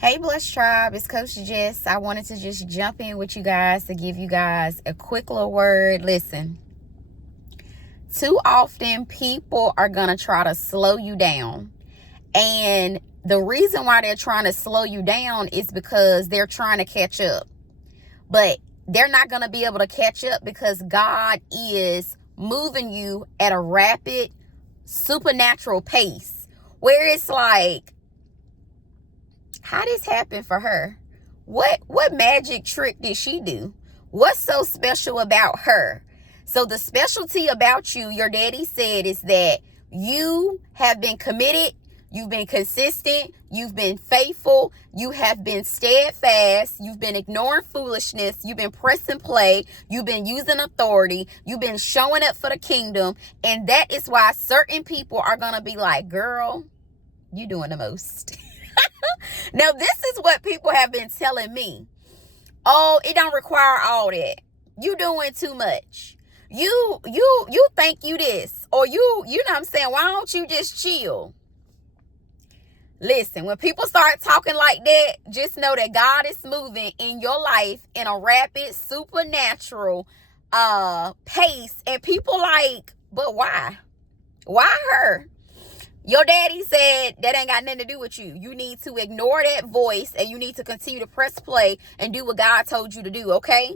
Hey, Blessed Tribe, it's Coach Jess. I wanted to just jump in with you guys to give you guys a quick little word. Listen, too often people are going to try to slow you down. And the reason why they're trying to slow you down is because they're trying to catch up. But they're not going to be able to catch up because God is moving you at a rapid, supernatural pace where it's like, how this happened for her? What magic trick did she do? What's so special about her? So the specialty about you, your daddy said, is that you have been committed, you've been consistent, you've been faithful, you have been steadfast, you've been ignoring foolishness, you've been pressing play, you've been using authority, you've been showing up for the kingdom. And that is why certain people are going to be like, girl, you doing the most. Now, this is what people have been telling me. Oh, it don't require all that. You doing too much. You think you this. Or you know what I'm saying? Why don't you just chill? Listen, when people start talking like that, just know that God is moving in your life in a rapid, supernatural pace. And people like, but why? Why her? Your daddy said that ain't got nothing to do with you. You need to ignore that voice and you need to continue to press play and do what God told you to do, okay?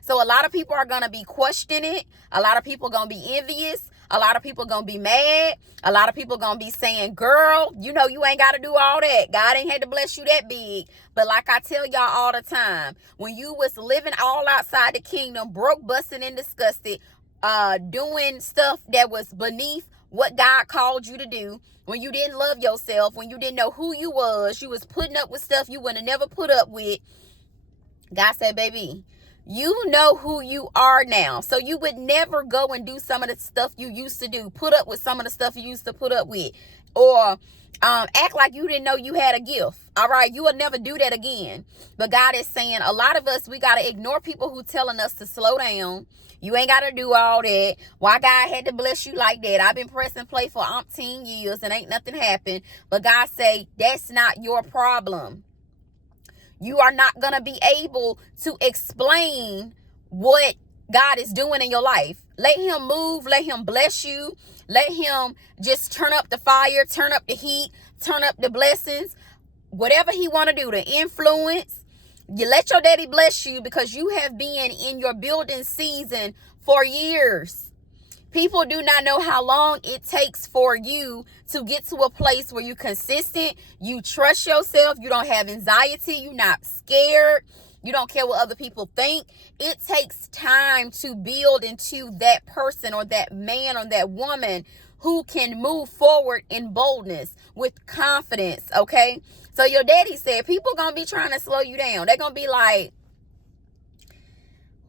So a lot of people are going to be questioning it. A lot of people going to be envious. A lot of people going to be mad. A lot of people going to be saying, girl, you know you ain't got to do all that. God ain't had to bless you that big. But like I tell y'all all the time, when you was living all outside the kingdom, broke, busting, and disgusted, doing stuff that was beneath what God called you to do, when you didn't love yourself, when you didn't know who you was putting up with stuff you would have never put up with. God said, baby, you know who you are now. So you would never go and do some of the stuff you used to do, put up with some of the stuff you used to put up with, or act like you didn't know you had a gift. All right, you will never do that again. But God is saying, a lot of us, we got to ignore people who telling us to slow down. You ain't got to do all that. Why God had to bless you like that? I've been pressing play for umpteen years and ain't nothing happened. But God say, that's not your problem. You are not going to be able to explain what God is doing in your life. Let him move. Let him bless you. Let him just turn up the fire, turn up the heat, turn up the blessings. Whatever he want to do, the influence. You let your daddy bless you because you have been in your building season for years. People do not know how long it takes for you to get to a place where you're consistent, you trust yourself, you don't have anxiety, you're not scared, you don't care what other people think. It takes time to build into that person or that man or that woman who can move forward in boldness with confidence, okay? So your daddy said people gonna be trying to slow you down. They're gonna be like,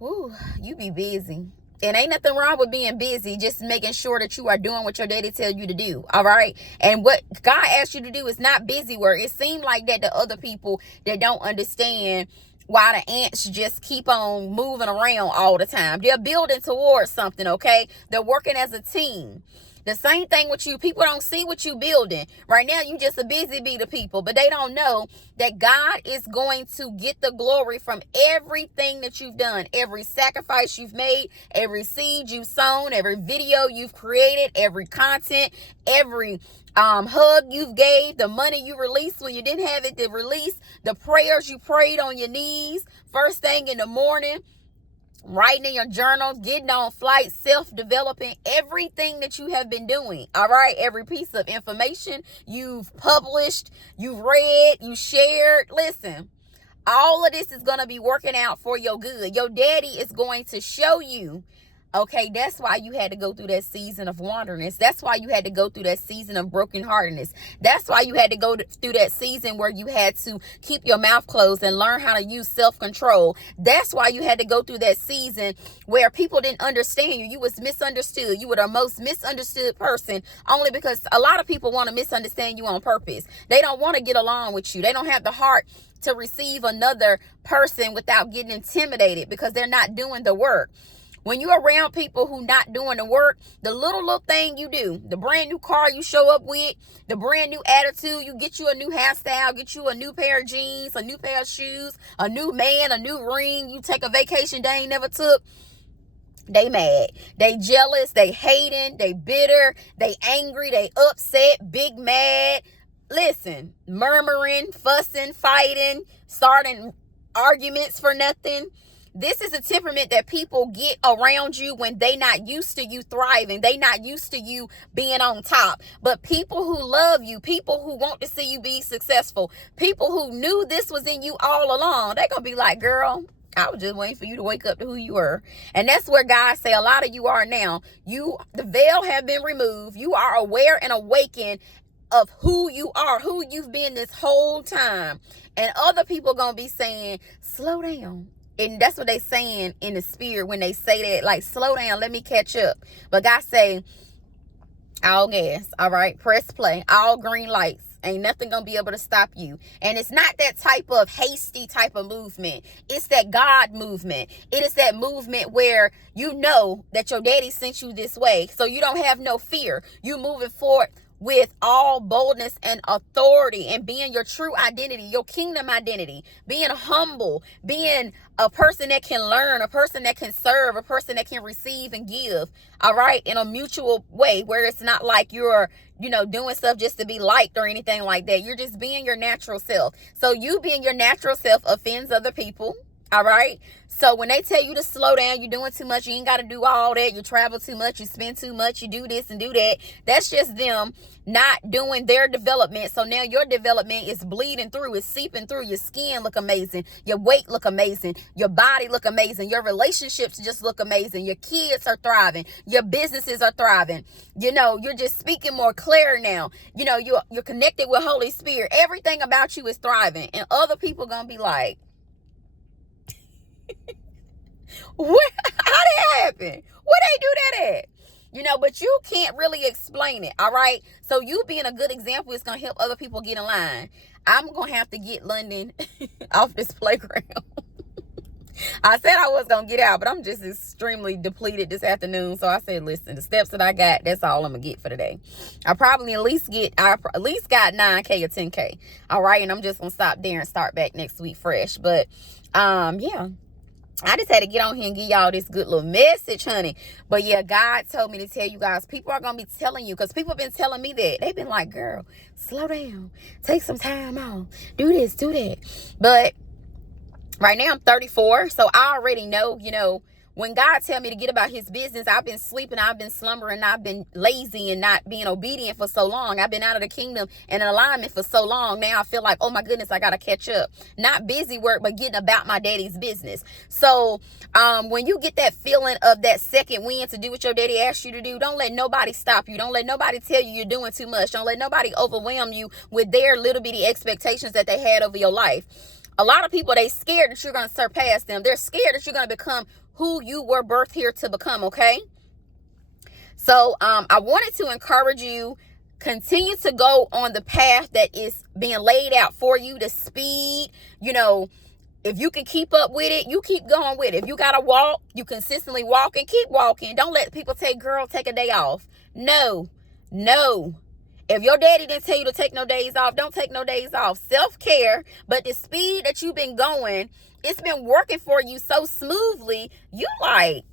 ooh, you be busy. And ain't nothing wrong with being busy, just making sure that you are doing what your daddy tell you to do, all right? And what God asked you to do is not busy work. It seemed like that to other people that don't understand why the ants just keep on moving around all the time. They're building towards something, okay? They're working as a team. The same thing with you. People don't see what you building. Right now, you just a busy bee to people, but they don't know that God is going to get the glory from everything that you've done, every sacrifice you've made, every seed you've sown, every video you've created, every content, every hug you've gave, the money you released when you didn't have it to release, the prayers you prayed on your knees first thing in the morning, writing in your journals, getting on flights, self-developing, everything that you have been doing, all right? Every piece of information you've published, you've read, you shared. Listen, all of this is going to be working out for your good. Your daddy is going to show you. Okay, that's why you had to go through that season of wanderness. That's why you had to go through that season of brokenheartedness. That's why you had to go through that season where you had to keep your mouth closed and learn how to use self-control. That's why you had to go through that season where people didn't understand you. You was misunderstood. You were the most misunderstood person, only because a lot of people want to misunderstand you on purpose. They don't want to get along with you. They don't have the heart to receive another person without getting intimidated because they're not doing the work. When you're around people who not doing the work, the little thing you do, the brand new car you show up with, the brand new attitude, you get you a new hairstyle, get you a new pair of jeans, a new pair of shoes, a new man, a new ring, you take a vacation they ain't never took. They mad, they jealous, they hating, they bitter, they angry, they upset, big mad. Listen, murmuring, fussing, fighting, starting arguments for nothing. This is a temperament that people get around you when they not used to you thriving. They not used to you being on top. But people who love you, people who want to see you be successful, people who knew this was in you all along, they're going to be like, girl, I was just waiting for you to wake up to who you were. And that's where God say a lot of you are now. The veil have been removed. You are aware and awakened of who you are, who you've been this whole time. And other people going to be saying, slow down. And that's what they saying in the spirit when they say that, like, slow down, let me catch up. But God say, all gas, all right, press play, all green lights. Ain't nothing gonna be able to stop you. And it's not that type of hasty type of movement. It's that God movement. It is that movement where you know that your daddy sent you this way. So you don't have no fear. You moving forward with all boldness and authority and being your true identity, your kingdom identity, being humble, being a person that can learn, a person that can serve, a person that can receive and give, all right, in a mutual way where it's not like you're, doing stuff just to be liked or anything like that. You're just being your natural self. So you being your natural self offends other people. All right. So when they tell you to slow down, you're doing too much. You ain't got to do all that. You travel too much. You spend too much. You do this and do that. That's just them not doing their development. So now your development is bleeding through. It's seeping through. Your skin look amazing. Your weight look amazing. Your body look amazing. Your relationships just look amazing. Your kids are thriving. Your businesses are thriving. You're just speaking more clear now. You're connected with Holy Spirit. Everything about you is thriving. And other people gonna be like, how did that happen? Where they do that at? But you can't really explain it. All right. So you being a good example is going to help other people get in line. I'm going to have to get London off this playground. I said I was going to get out, but I'm just extremely depleted this afternoon. So I said, listen, the steps that I got, that's all I'm going to get for today. I probably at least got 9K or 10K. All right. And I'm just going to stop there and start back next week fresh. But yeah. I just had to get on here and give y'all this good little message, honey. But yeah, God told me to tell you guys, people are going to be telling you, because people have been telling me that. They've been like, girl, slow down. Take some time off. Do this, do that. But right now I'm 34. So I already know, when God tell me to get about his business, I've been sleeping, I've been slumbering, I've been lazy and not being obedient for so long. I've been out of the kingdom and in alignment for so long. Now I feel like, oh my goodness, I got to catch up. Not busy work, but getting about my daddy's business. So when you get that feeling of that second wind to do what your daddy asked you to do, don't let nobody stop you. Don't let nobody tell you you're doing too much. Don't let nobody overwhelm you with their little bitty expectations that they had over your life. A lot of people, they scared that you're going to surpass them. They're scared that you're going to become who you were birthed here to become, okay? So I wanted to encourage you, continue to go on the path that is being laid out for you, the speed. If you can keep up with it, you keep going with it. If you got to walk, you consistently walk and keep walking. Don't let people take a day off. No. If your daddy didn't tell you to take no days off, don't take no days off. Self-care, but the speed that you've been going, it's been working for you so smoothly. You like,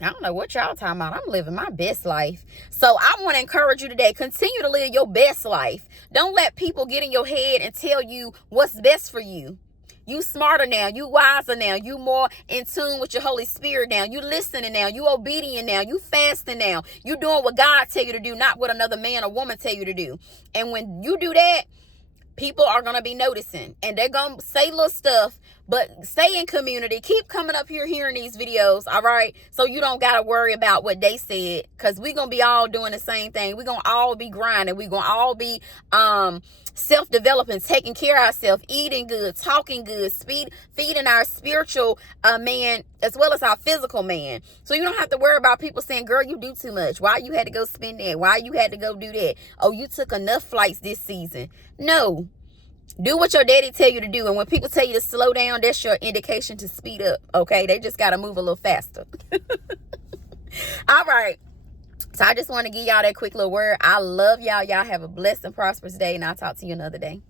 I don't know what y'all talking about. I'm living my best life. So I want to encourage you today. Continue to live your best life. Don't let people get in your head and tell you what's best for you. You smarter now. You wiser now. You more in tune with your Holy Spirit now. You listening now. You obedient now. You fasting now. You doing what God tell you to do, not what another man or woman tell you to do. And when you do that, people are going to be noticing, and they're going to say little stuff, but stay in community. Keep coming up here hearing these videos, all right? So you don't got to worry about what they said, because we're going to be all doing the same thing. We're going to all be grinding. We're going to all be self-developing, taking care of ourselves, eating good, talking good, feeding our spiritual man as well as our physical man. So you don't have to worry about people saying, girl, you do too much. Why you had to go spend that? Why you had to go do that? Oh, you took enough flights this season. No. Do what your daddy tell you to do. And when people tell you to slow down, that's your indication to speed up. Okay, they just got to move a little faster. All right. So I just want to give y'all that quick little word. I love y'all. Y'all have a blessed and prosperous day, and I'll talk to you another day.